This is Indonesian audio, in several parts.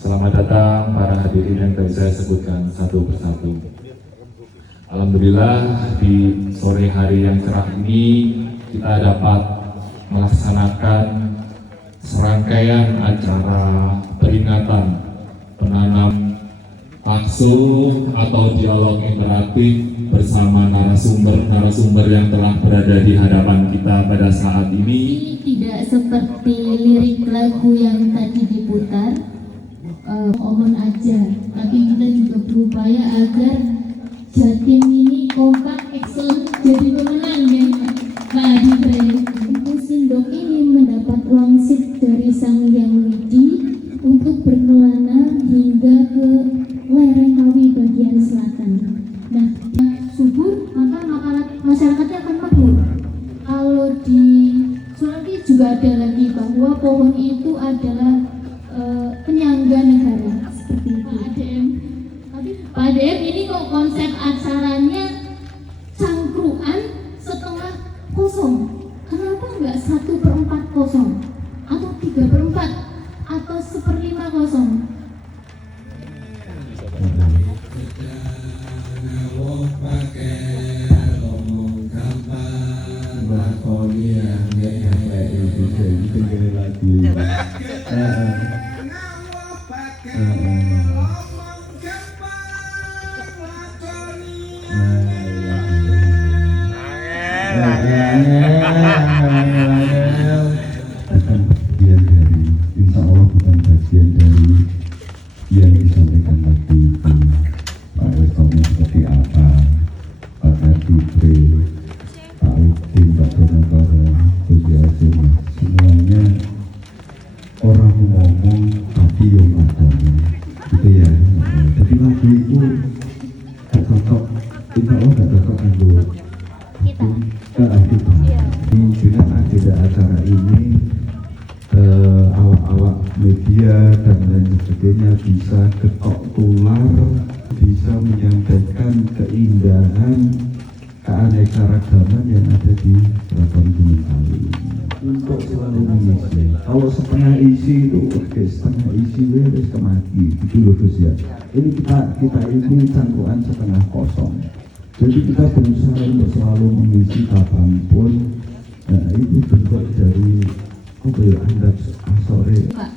Selamat datang para hadirin yang tadi saya sebutkan satu persatu. Alhamdulillah di sore hari yang cerah ini kita dapat melaksanakan serangkaian acara peringatan penanam langsung atau dialog interaktif bersama narasumber yang telah berada di hadapan kita pada saat ini. Tidak seperti lirik lagu yang tadi diputar, mohon aja, tapi kita juga berupaya agar Jatim ini kompak, excellent, jadi pemenang ya Pak Adi. Kampung Sindok ini mendapat wangsit dari Sang Hyang Widi untuk berkelana hingga ke lereng Kawi bagian selatan. Nah, subur maka masyarakatnya akan makmur. Kalau di Sulawesi juga ada lagi bahwa pohon itu adalah penyangga negara seperti itu. Pak ADM ini kok konsep acaranya cangkruan setengah kosong. Kenapa enggak 1/4 kosong atau 3/4 atau 1/5 kosong? Insya Allah bukan bagian dari yang disampaikan tadi itu. Pak responnya seperti apa, Pak Kadipre, Pak Udin, Pak Donatoro, Gus Yasin, semuanya orang ngomong tapi yang adanya gitu ya. Jadi lagu itu gak cocok, insya Allah gak cocok untuk kita. Dengan agenda acara ini awak-awak media dan lain sebagainya bisa ketok tular, bisa menyampaikan keindahan keanekaragaman yang ada di Keraton Gunung Kawi. Untuk selalu mengisi, kalau setengah isi itu oke, setengah isi wes kemaki gitu loh Gus ya. Ini kita ini cangkruan setengah kosong. Jadi kita berusaha untuk selalu mengisi kapanpun. Nah itu bentuk dari apa ya, Anda sore Pak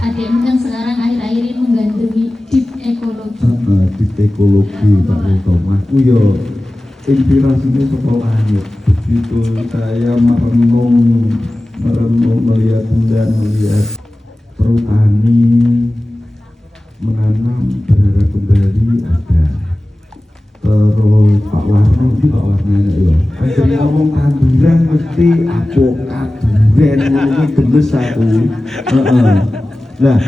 ADM kan sekarang akhir-akhir ini menggandrungi deep ekologi. Deep ekologi Pak Thomas. Aku yo inspirasinya sekolah ya. Begitu saya merenung melihat dan melihat perhutani menanam berharap kembali ada. Terus Pak Warno itu Pak Warno ya. Jadi ngomong tanduran mesti avokat duren ngomongnya gemes aku. Lah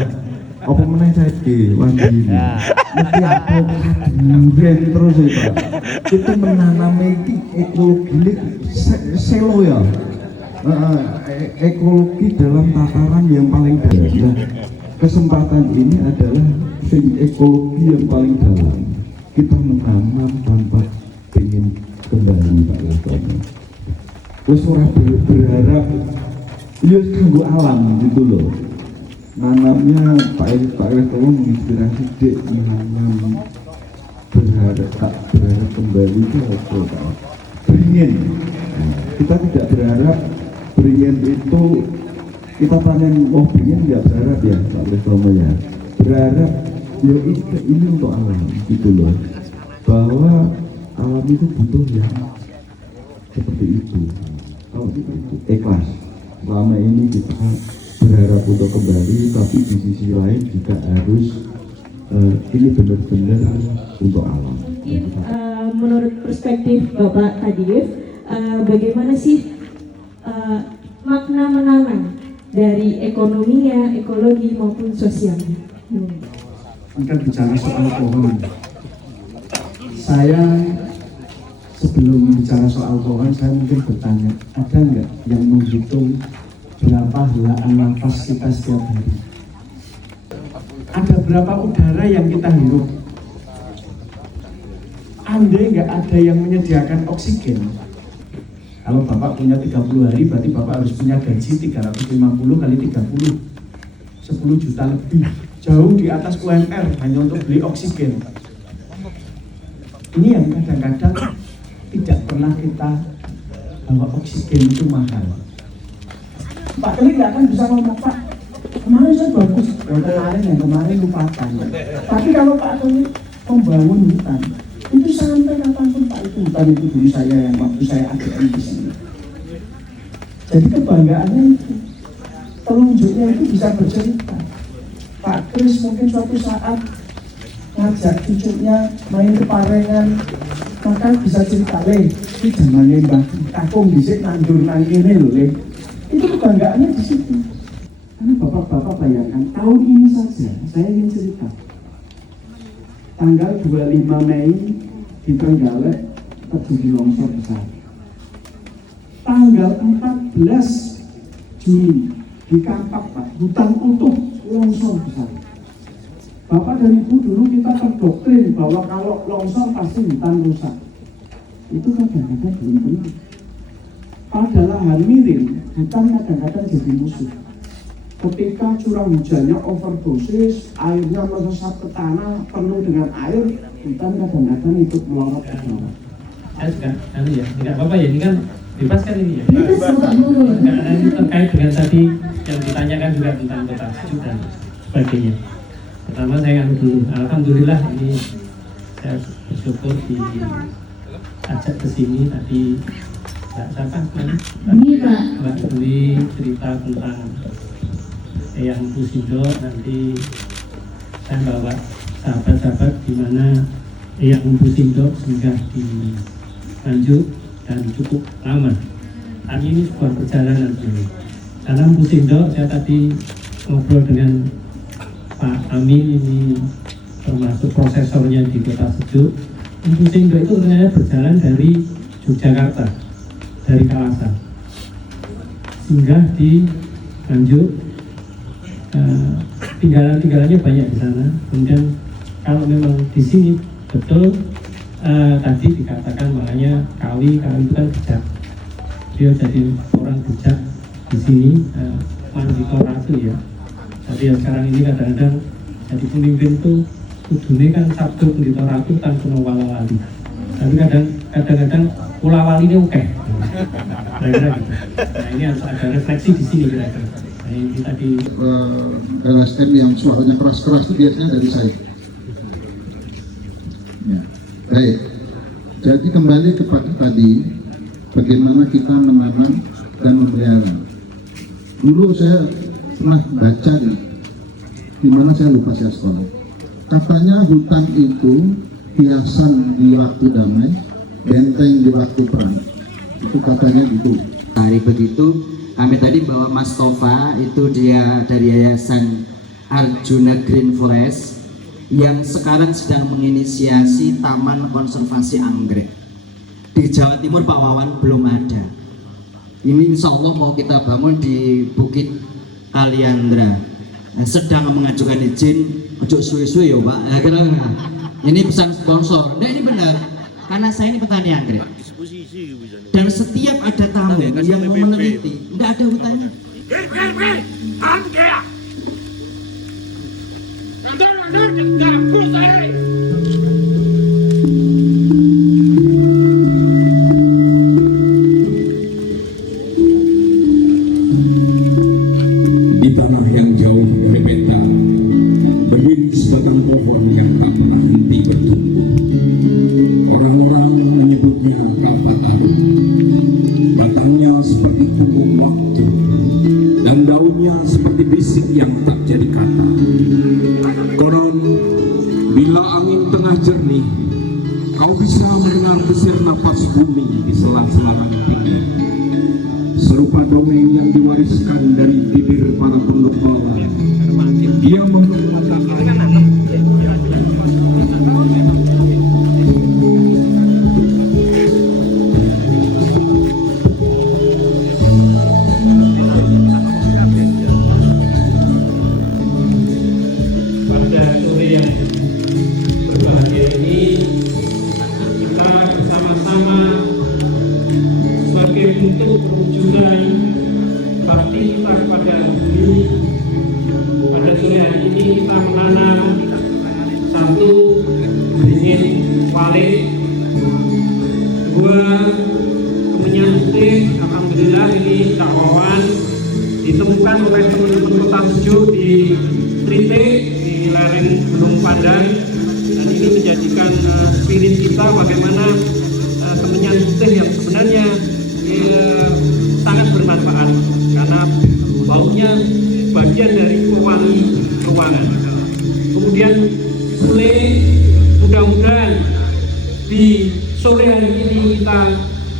apa meneh saiki wangi ini. Mesti avokat duren terus ya Pak. Kita menanam ekologi selo ya. Ekologi dalam tataran yang paling dalam. Nah, kesempatan ini adalah ekologi yang paling dalam. Kita menanam tanpa ingin kembali Pak Lestono. Terus orang berharap ya kanggo alam gitu loh. Nanamnya Pak Lestono menginspirasi dek menanam berharap kembali itu apa Pak? Beringin. Kita tidak berharap beringin itu kita panen beringin nggak berharap ya Pak Lestono ya. Berharap ya ini untuk alam gitu loh, bahwa alam itu butuh yang seperti itu. Kalau kita itu ikhlas, selama ini kita berharap untuk kembali, tapi di sisi lain juga harus ini benar-benar untuk alam. Menurut perspektif Bapak Kadif, bagaimana sih makna menanam dari ekonominya, ekologi maupun sosialnya? Kita bicara soal pohon. Saya sebelum bicara soal pohon, saya mungkin bertanya, ada nggak yang menghitung berapa helaan nafas kita setiap hari? Ada berapa udara yang kita hirup? Andai nggak ada yang menyediakan oksigen, kalau Bapak punya 30 hari, berarti Bapak harus punya gaji 350 kali 30, 10 juta lebih, jauh di atas UMR hanya untuk beli oksigen. Ini yang kadang-kadang tidak pernah kita bahwa oksigen itu mahal. Pak Keli nggak akan bisa ngomong, Pak, kemarin saya bagus, yang kemarin lupakan. Tapi kalau Pak Keli membangun hutan, itu sampai kapanpun Pak, itu hutan itu dulu saya yang waktu saya ADM di sini. Jadi kebanggaannya itu, telunjuknya itu bisa bercerita. Pak Kris mungkin suatu saat ngajak cucunya main ke Parengan, maka bisa cerita, Le, ini zamannya Mbah Kakung disik nandur nang kene lho, Le. Itu kebanggaannya di situ. Karena bapak-bapak bayangkan, tahun ini saja saya ingin cerita. Tanggal 25 Mei di Trenggalek terjadi longsor besar. Tanggal 14 Juni di Kampak, Pak, hutan utuh longsor besar. Bapak dan Ibu dulu kita terdoktrin bahwa kalau longsor pasti hutan rusak. Itu kadang-kadang belum benar. Pada lahan miring, hutan kadang-kadang jadi musuh. Ketika curah hujannya overdosis, airnya meresap ke tanah penuh dengan air, hutan kadang-kadang ikut melorot ke bawah. Saya juga, tidak apa-apa ya, ini kan bebas kan ini ya. Karena ini terkait dengan tadi yang ditanyakan juga tentang kota sejuk dan sebagainya. Pertama saya kan dulu, alhamdulillah ini saya bersyukur diajak ke sini tadi Mbak siapa? Mbak Duli cerita tentang yang Pusindo, nanti saya bawa sahabat-sahabat di mana yang Pusindo sudah di Nganjuk dan cukup lama. Tadi ini sebuah perjalanan dulu. Karena Pusindo saya tadi ngobrol dengan Pak Amin, ini termasuk prosesornya di Kota Sejuk. Pusindo itu ternyata berjalan dari Yogyakarta, dari Kalasan, singgah di Nganjuk. Tinggalan-tinggalannya banyak di sana. Kemudian kalau memang di sini betul tadi dikatakan, makanya Kawi itu kan bijak. Dia jadi orang bijak di sini, Mandito Ratu ya. Jadi sekarang ini kadang-kadang jadi pemimpin tuh kudune kan Sabtu Mandito Ratu kan kuno wala-wali. Tapi kadang-kadang wala-walinya oke. Kira-kira gitu. Nah ini harus ada refleksi di sini kira-kira. Nah, ini tadi LSM yang suaranya keras-keras itu biasanya dari saya. Ya. Baik, jadi kembali kepada tadi, bagaimana kita menanam dan memelihara. Dulu saya pernah baca di mana saya lupa saya sekolah. Katanya hutan itu hiasan di waktu damai, benteng di waktu perang. Itu katanya gitu. Hari begitu kami tadi bawa Mas Tova, itu dia dari Yayasan Arjuna Green Forest yang sekarang sedang menginisiasi Taman Konservasi Anggrek. Di Jawa Timur Pak Wawan belum ada. Ini insya Allah mau kita bangun di Bukit Kaliandra. Sedang mengajukan izin, ojo suwe-suwe ya Pak. Ini pesan sponsor. Nah, ini benar, karena saya ini petani anggrek. Dan setiap ada tamu yang meneliti, nggak ada hutannya. Di tanah yang jauh dari peta, berdiri sebatang pohon yang tak pernah henti bertumbuh. Orang-orang menyebutnya Kalpataru. Batangnya seperti tubuh waktu, dan daunnya seperti bisik yang tak jadi kata. Konon, bila angin tengah jernih, kau bisa mendengar desir napas bumi di sela-sela rantingnya. Serupa dongeng yang diwariskan dari bibir para pengepala, dia mengatakan yang berbahagia ini kita bersama-sama sebagai bentuk perwujudan bakti kita kepada bumi. Pada sore hari ini kita menanam satu beringin wale, dua kemenyan putih. Alhamdulillah ini dakwawan ditemukan oleh teman-teman Kota Sejuk di Trite di lereng Gunung Pandan, dan ini menjadikan spirit kita bagaimana kemenyan putih yang sebenarnya sangat bermanfaat karena baunya bagian dari pewangi ruangan. Kemudian sore, mudah-mudahan di sore hari ini kita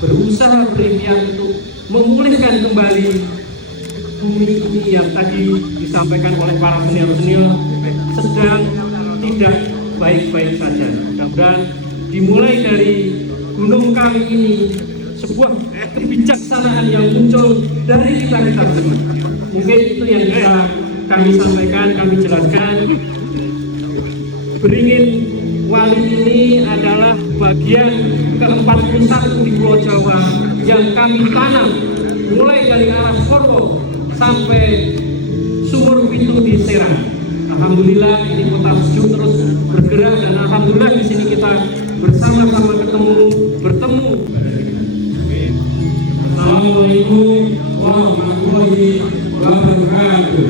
berusaha berikhtiar untuk memulihkan kembali bumi ini yang tadi disampaikan oleh para senior-senior sedang tidak baik-baik saja. Mudah-mudahan dimulai dari gunung kali ini sebuah kebijaksanaan yang muncul dari kita semua. Mungkin itu yang bisa kami sampaikan, kami jelaskan. Beringin Wali ini adalah bagian ke-41 di Pulau Jawa yang kami tanam mulai dari arah Porwo sampai Sumur Pitu di Serang. Alhamdulillah ini Kota Sejuk terus bergerak, dan alhamdulillah di sini kita bersama-sama bertemu. Assalamualaikum warahmatullahi wabarakatuh.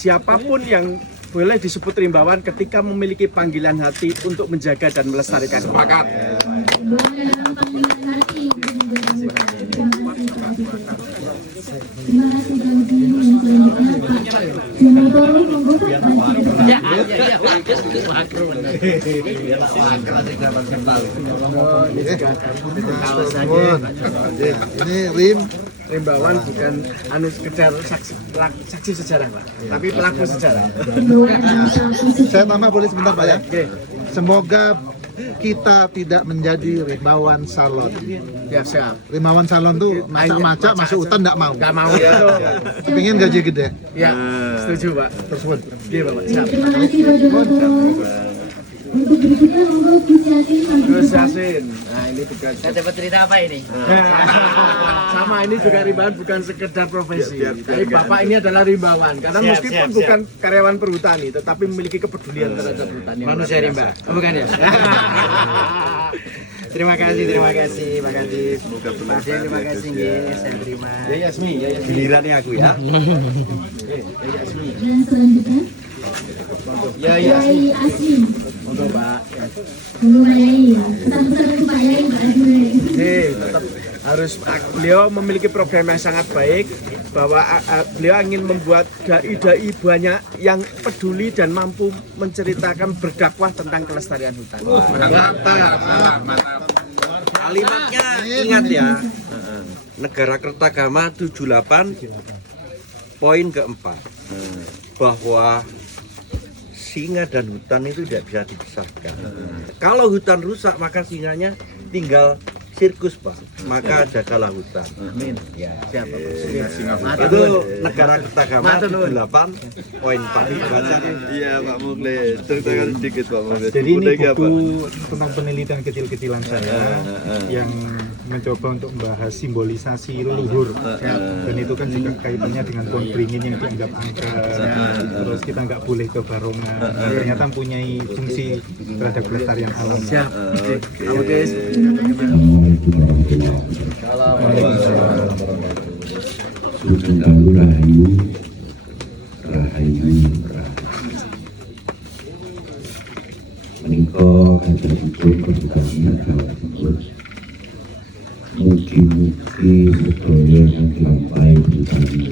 Siapapun yang boleh disebut rimbawan ketika memiliki panggilan hati untuk menjaga dan melestarikan. Sepakat. Boleh dalam panggilan hati untuk menjaga hutan. Terima kasih Kang Dini. Yang selanjutnya Pak Junodoro, monggo Pak. Ini rimbawan bukan sekedar saksi sejarah Pak, tapi pelaku sejarah. Saya tambah boleh sebentar Pak ya? Semoga kita tidak menjadi rimbawan salon. Ya siap. Rimbawan salon tuh maca-maca masuk hutan nggak mau. Nggak mau ya tuh. Kepingin gaji gede. Ya, setuju Pak. Tersebut. Iya Bapak. Siap. Terima kasih Pak Junodoro. Untuk berikutnya monggo Gus Yasin. Gus Yasin. Nah ini juga. Saya dapat cerita apa ini? Sama, ini juga rimbawan bukan sekedar profesi. Tapi Bapak ini adalah rimbawan karena meskipun bukan karyawan perhutani, tetapi memiliki kepedulian terhadap perhutani. Manusia rimba. Oh, bukan ya? Terima kasih Pak Kadis. Semoga berhasil. Terima kasih nggih, saya terima. Ya Yasmi, Giliran nih aku ya. Yang selanjutnya Ya Yai Asmi. Monggo Pak. Monggo Pak Yai. Pesan-pesan untuk Pak Yai, Pak Asmi. Tetap harus, beliau memiliki program yang sangat baik bahwa beliau ingin membuat dai-dai banyak yang peduli dan mampu menceritakan berdakwah tentang kelestarian hutan. Mantap. Kalimatnya ingat ya. Negara Kertagama 78 poin keempat bahwa singa dan hutan itu tidak bisa dipisahkan. Kalau hutan rusak maka singanya tinggal sirkus Pak, maka jagalah hutan. Amin. Ya, siap. Itu negara Kertagama 78 poin 4. Iya Pak Muklis, ceritakan sedikit Pak Muklis. Jadi ini buku tentang penelitian kecil-kecilan saya yang mencoba untuk membahas simbolisasi leluhur, dan itu kan juga kaitannya dengan pohon beringin yang dianggap angker, terus kita nggak boleh ke barongan, ternyata mempunyai fungsi terhadap kelestarian alam. Siap. Oke. Menika ada itu kebetulan Jawa Timur. Mugi-mugi sedaya yang dilampahi berkali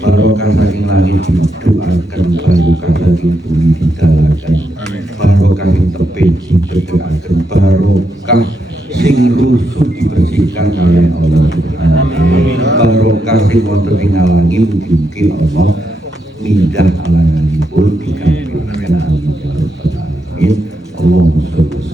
barokah saking langit didoakan barokah saking bumi didalaken barokah barokah yang tepin sing sedoaken barokah sing rusuh dibersihkan oleh Allah Subhanahu wa taala. Barokah sing wonten ing ngalangi mugi Allah mindah alanganipun pikantuk amin. Allahumma sholli